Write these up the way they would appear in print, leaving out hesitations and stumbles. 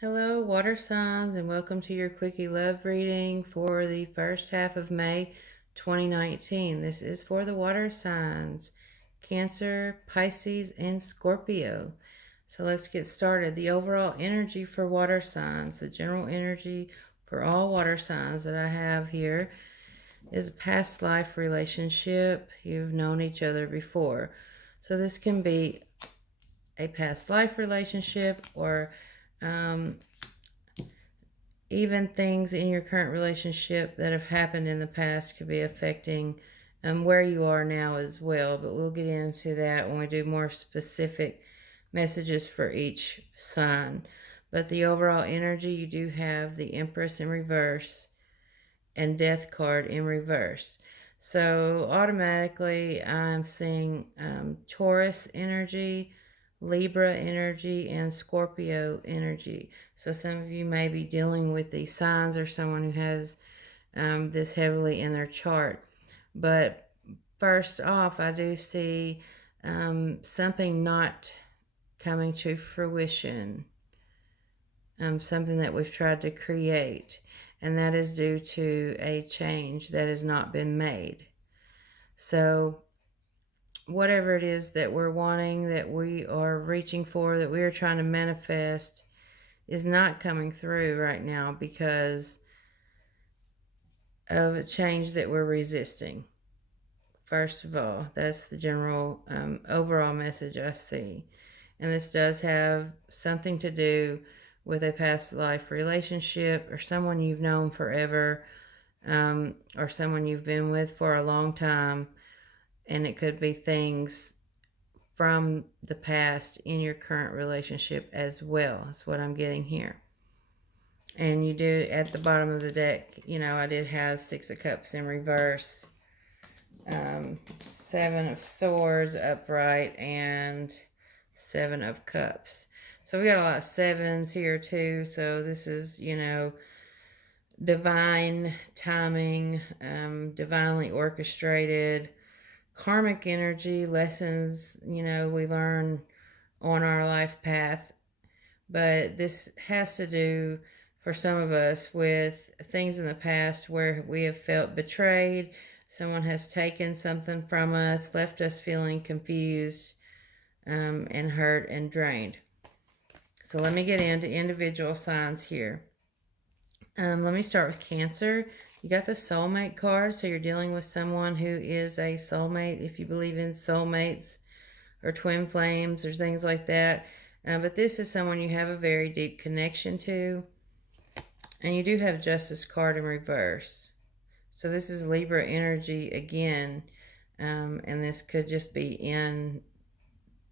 Hello, water signs, and welcome to your quickie love reading for the first half of May 2019. This is for the water signs Cancer, Pisces, and Scorpio. So let's get started. The overall energy for water signs, the general energy for all water signs that I have here is a past life relationship. You've known each other before. So this can be a past life relationship or even things in your current relationship that have happened in the past could be affecting where you are now as well. But we'll get into that when we do more specific messages for each sign. But the overall energy, you do have the Empress in reverse and Death card in reverse. So automatically I'm seeing Taurus energy, Libra energy, and Scorpio energy. So some of you may be dealing with these signs or someone who has this heavily in their chart. But first off, I do see something not coming to fruition, something that we've tried to create, and that is due to a change that has not been made. So whatever it is that we're wanting, that we are reaching for, that we are trying to manifest is not coming through right now because of a change that we're resisting. First of all, that's the general overall message I see. And this does have something to do with a past life relationship or someone you've known forever, or someone you've been with for a long time. And it could be things from the past in your current relationship as well. That's what I'm getting here. And you do, at the bottom of the deck, I did have Six of Cups in reverse, Seven of Swords upright, and Seven of Cups. So we got a lot of sevens here too. So this is, divine timing, divinely orchestrated, karmic energy, lessons, we learn on our life path. But this has to do, for some of us, with things in the past where we have felt betrayed. Someone has taken something from us, left us feeling confused, and hurt and drained. So let me get into individual signs here. Let me start with Cancer. You got the soulmate card, so you're dealing with someone who is a soulmate, if you believe in soulmates or twin flames or things like that. But this is someone you have a very deep connection to. And you do have Justice card in reverse. So this is Libra energy again. And this could just be in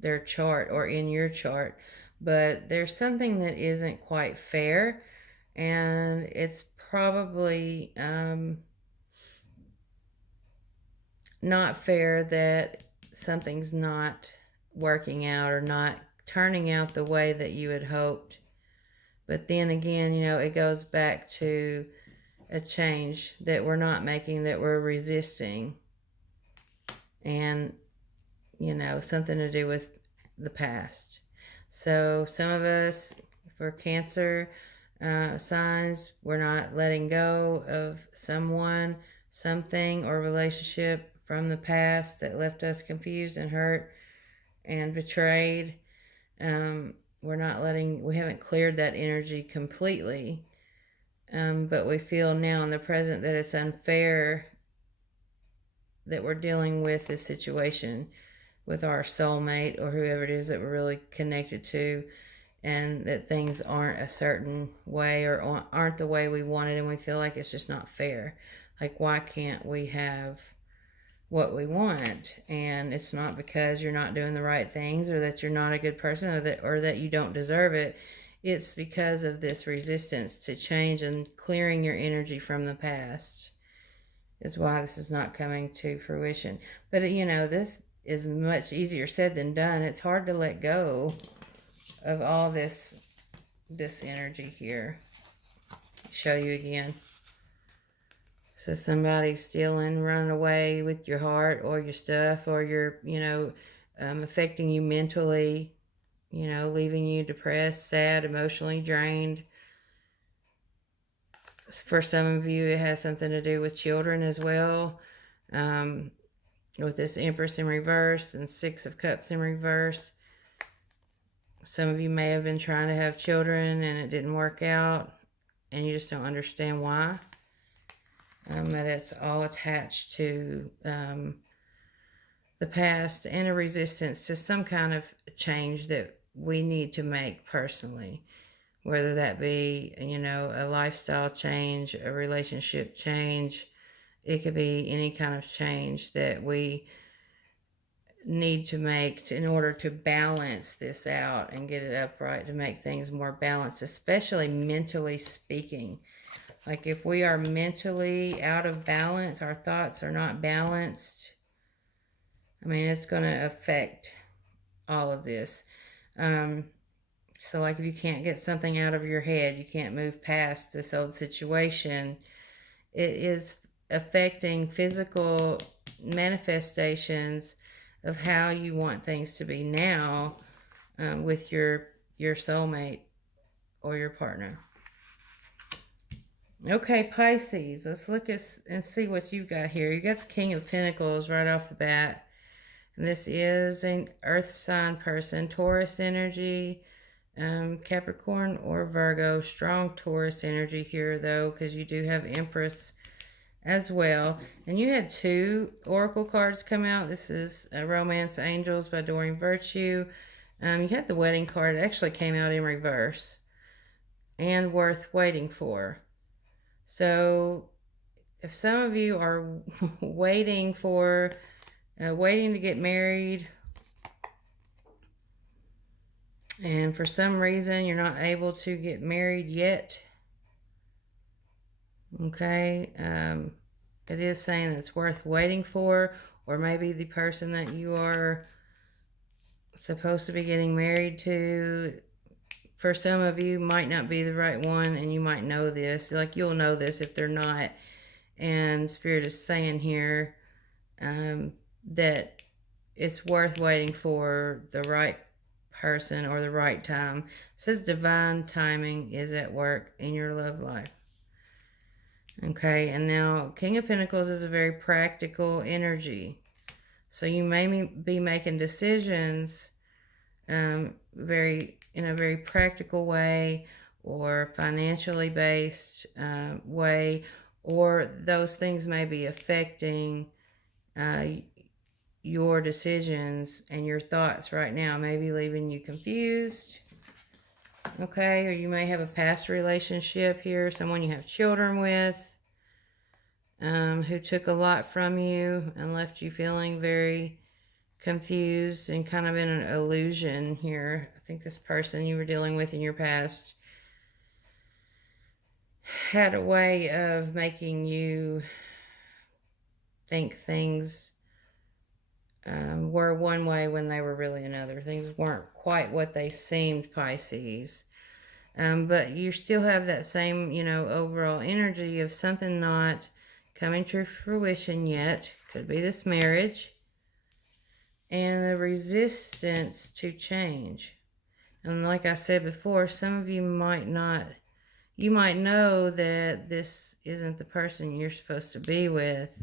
their chart or in your chart. But there's something that isn't quite fair. And it's probably not fair that something's not working out or not turning out the way that you had hoped. But then again, it goes back to a change that we're not making, that we're resisting. And, something to do with the past. So some of us, for Cancer signs, we're not letting go of someone, something, or relationship from the past that left us confused and hurt and betrayed. We haven't cleared that energy completely, but we feel now in the present that it's unfair that we're dealing with this situation with our soulmate or whoever it is that we're really connected to, and that things aren't a certain way or aren't the way we wanted, and we feel like it's just not fair. Like, why can't we have what we want? And it's not because you're not doing the right things or that you're not a good person or that you don't deserve it. It's because of this resistance to change and clearing your energy from the past is why this is not coming to fruition. But this is much easier said than done. It's hard to let go of all this energy here. Show you again. So somebody stealing, running away with your heart or your stuff, or you're, affecting you mentally, leaving you depressed, sad, emotionally drained. For some of you, it has something to do with children as well. With this Empress in reverse and Six of Cups in reverse. Some of you may have been trying to have children and it didn't work out, and you just don't understand why. But it's all attached to the past and a resistance to some kind of change that we need to make personally. Whether that be, a lifestyle change, a relationship change. It could be any kind of change that we need to make in order to balance this out and get it upright, to make things more balanced, especially mentally speaking. Like if we are mentally out of balance, our thoughts are not balanced, it's going to affect all of this. So like if you can't get something out of your head, you can't move past this old situation, it is affecting physical manifestations of how you want things to be now with your soulmate or your partner. Okay, Pisces, let's look at and see what you've got here. You got the King of Pentacles right off the bat. And this is an earth sign person, Taurus energy, Capricorn or Virgo. Strong Taurus energy here though, because you do have Empress as well. And you had 2 oracle cards come out. This is Romance Angels by Doreen Virtue. You had the wedding card. It actually came out in reverse. And Worth Waiting For. So if some of you are waiting to get married, and for some reason you're not able to get married yet, okay, it is saying that it's worth waiting for, or maybe the person that you are supposed to be getting married to, for some of you, might not be the right one, and you might know this. Like, you'll know this if they're not. And Spirit is saying here that it's worth waiting for the right person or the right time. It says divine timing is at work in your love life. Okay, and now King of Pentacles is a very practical energy. So you may be making decisions in a very practical way, or financially based way, or those things may be affecting your decisions and your thoughts right now, maybe leaving you confused. Okay, or you may have a past relationship here, someone you have children with, who took a lot from you and left you feeling very confused and kind of in an illusion here. I think this person you were dealing with in your past had a way of making you think things were one way when they were really another. Things weren't quite what they seemed, Pisces. But you still have that same, overall energy of something not coming to fruition yet. Could be this marriage. And the resistance to change. And like I said before, some of you might not, you might know that this isn't the person you're supposed to be with,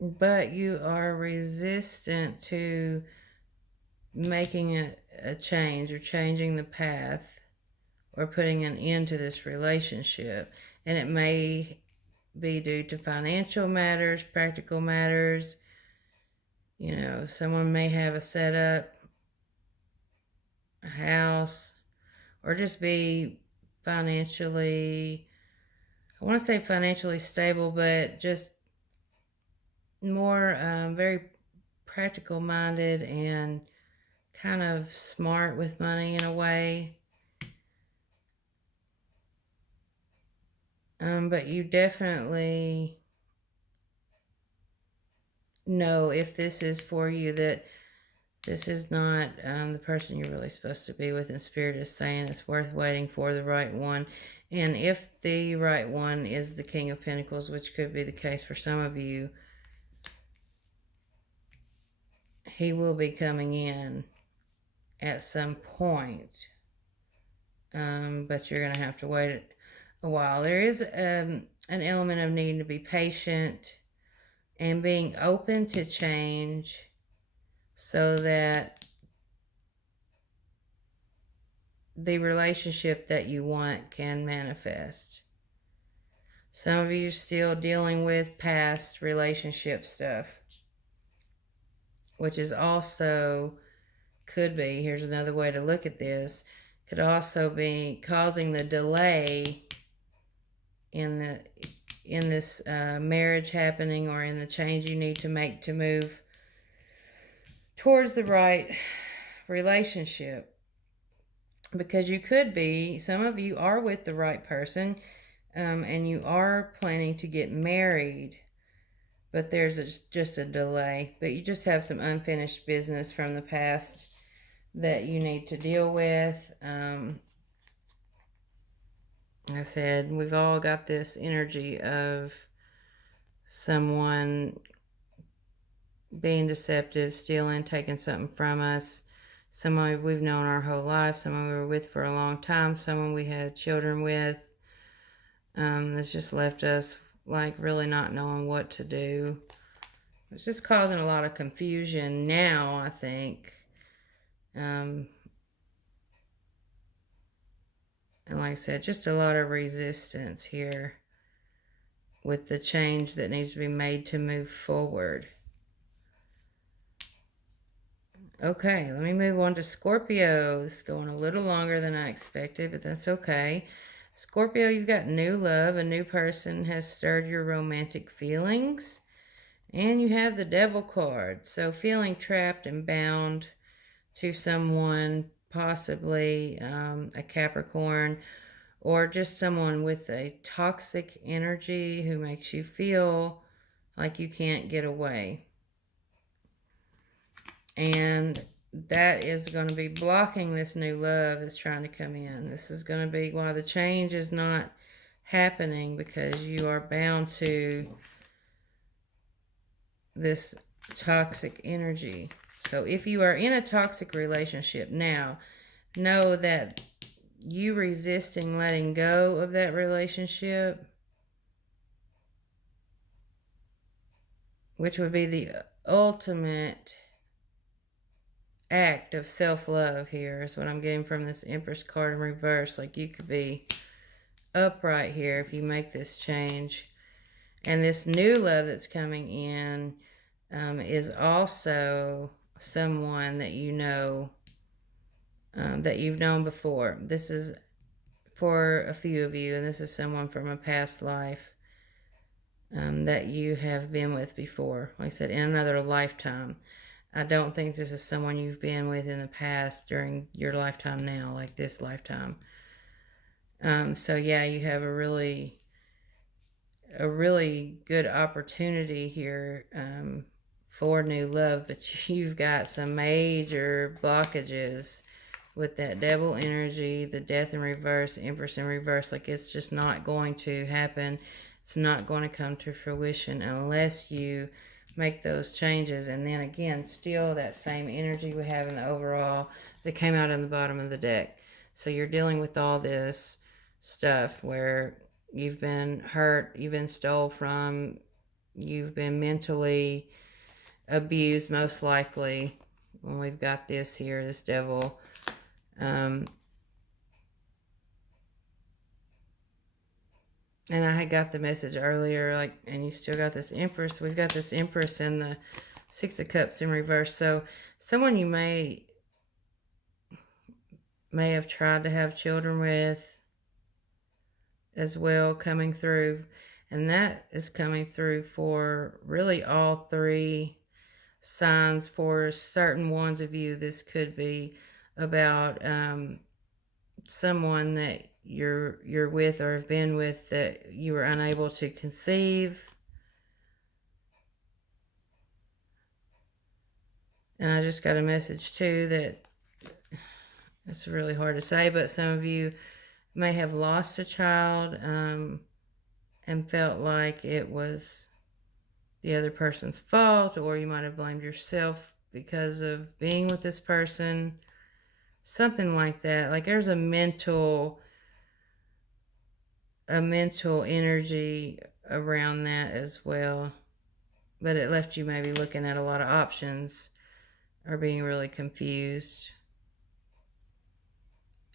but you are resistant to making a change, or changing the path, or putting an end to this relationship. And it may be due to financial matters, practical matters. Someone may have a setup, a house, or just be financially, I want to say financially stable, but just more very practical minded and kind of smart with money in a way. But you definitely know, if this is for you, that this is not the person you're really supposed to be with, and Spirit is saying it's worth waiting for the right one. And if the right one is the King of Pentacles, which could be the case for some of you, he will be coming in. at some point. But you're going to have to wait a while. There is an element of needing to be patient and being open to change so that the relationship that you want can manifest. Some of you are still dealing with past relationship stuff, which is also, could be, here's another way to look at this, could also be causing the delay in this marriage happening, or in the change you need to make to move towards the right relationship. Because you could be, some of you are with the right person, and you are planning to get married, but there's just a delay. But you just have some unfinished business from the past that you need to deal with. Like I said, we've all got this energy of someone being deceptive, stealing, taking something from us. Someone we've known our whole life, someone we were with for a long time, someone we had children with, that's just left us like really not knowing what to do. It's just causing a lot of confusion now, I think. And like I said, just a lot of resistance here with the change that needs to be made to move forward. Okay, let me move on to Scorpio. This is going a little longer than I expected, but that's okay. Scorpio, you've got new love. A new person has stirred your romantic feelings. And you have the Devil card. So feeling trapped and bound to someone, possibly a Capricorn, or just someone with a toxic energy who makes you feel like you can't get away. And that is going to be blocking this new love that's trying to come in. This is going to be why the change is not happening, because you are bound to this toxic energy. So if you are in a toxic relationship now, know that you resisting letting go of that relationship, which would be the ultimate act of self-love here, is what I'm getting from this Empress card in reverse. Like, you could be upright here if you make this change. And this new love that's coming in is also someone that you know, that you've known before. This is for a few of you, and this is someone from a past life that you have been with before. Like I said, in another lifetime. I don't think this is someone you've been with in the past during your lifetime now, like this lifetime. So yeah, you have a really good opportunity here for new love, but you've got some major blockages with that Devil energy, the Death in reverse, Empress in reverse. Like, it's just not going to happen. It's not going to come to fruition unless you make those changes. And then again, still that same energy we have in the overall that came out in the bottom of the deck. So you're dealing with all this stuff where you've been hurt, you've been stole from, you've been mentally abused, most likely, when we've got this here, this Devil. And I had got the message earlier, like, and you still got this Empress. We've got this Empress and the Six of Cups in reverse. So someone you may have tried to have children with as well coming through. And that is coming through for really all three signs. For certain ones of you, this could be about someone that you're with or have been with that you were unable to conceive. And I just got a message too that it's really hard to say, but some of you may have lost a child and felt like it was the other person's fault, or you might have blamed yourself because of being with this person. something like that. Like there's a mental energy around that as well. But it left you maybe looking at a lot of options or being really confused.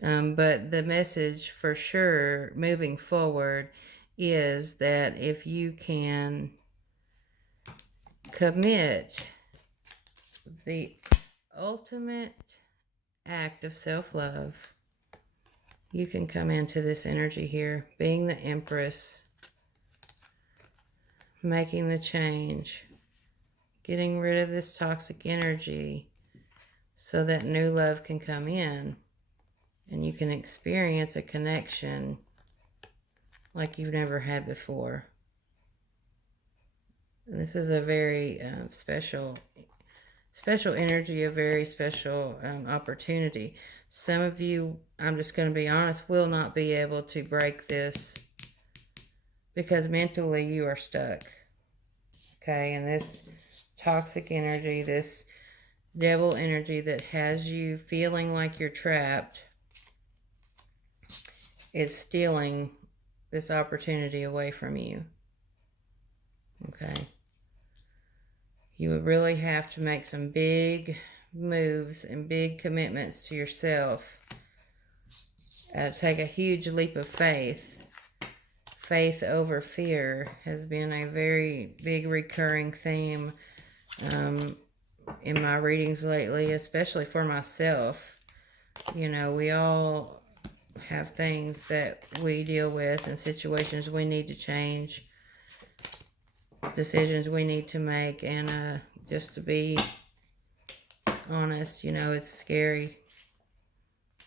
But the message for sure moving forward is that if you can commit the ultimate act of self-love, you can come into this energy here, being the Empress, making the change, getting rid of this toxic energy so that new love can come in and you can experience a connection like you've never had before. And this is a very special energy, a very special opportunity. Some of you, I'm just going to be honest, will not be able to break this because mentally you are stuck. Okay, and this toxic energy, this devil energy that has you feeling like you're trapped, is stealing this opportunity away from you. Okay. You would really have to make some big moves and big commitments to yourself. Take a huge leap of faith. Faith over fear has been a very big recurring theme in my readings lately, especially for myself. You know, we all have things that we deal with and situations we need to change, decisions we need to make, and just to be honest, you know, it's scary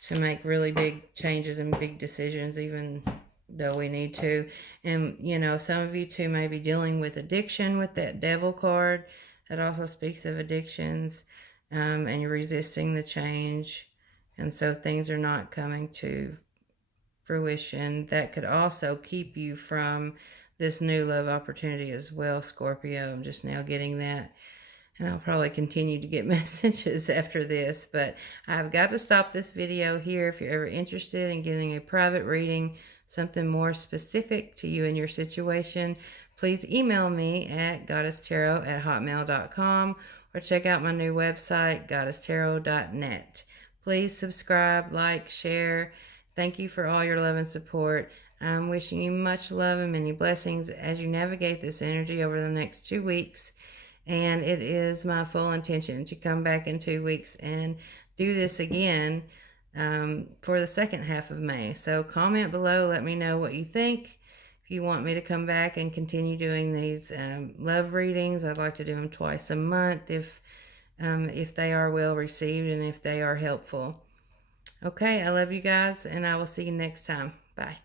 to make really big changes and big decisions, even though we need to. And, you know, some of you too may be dealing with addiction with that devil card. That also speaks of addictions, and you're resisting the change. And so things are not coming to fruition. That could also keep you from this new love opportunity as well, Scorpio. I'm just now getting that. And I'll probably continue to get messages after this, but I've got to stop this video here. If you're ever interested in getting a private reading, something more specific to you and your situation, please email me at goddesstarot@hotmail.com or check out my new website, goddesstarot.net. Please subscribe, like, share. Thank you for all your love and support. I'm wishing you much love and many blessings as you navigate this energy over the next 2 weeks. And it is my full intention to come back in 2 weeks and do this again for the second half of May. So comment below, let me know what you think. If you want me to come back and continue doing these love readings, I'd like to do them twice a month if they are well received and if they are helpful. Okay, I love you guys, and I will see you next time. Bye.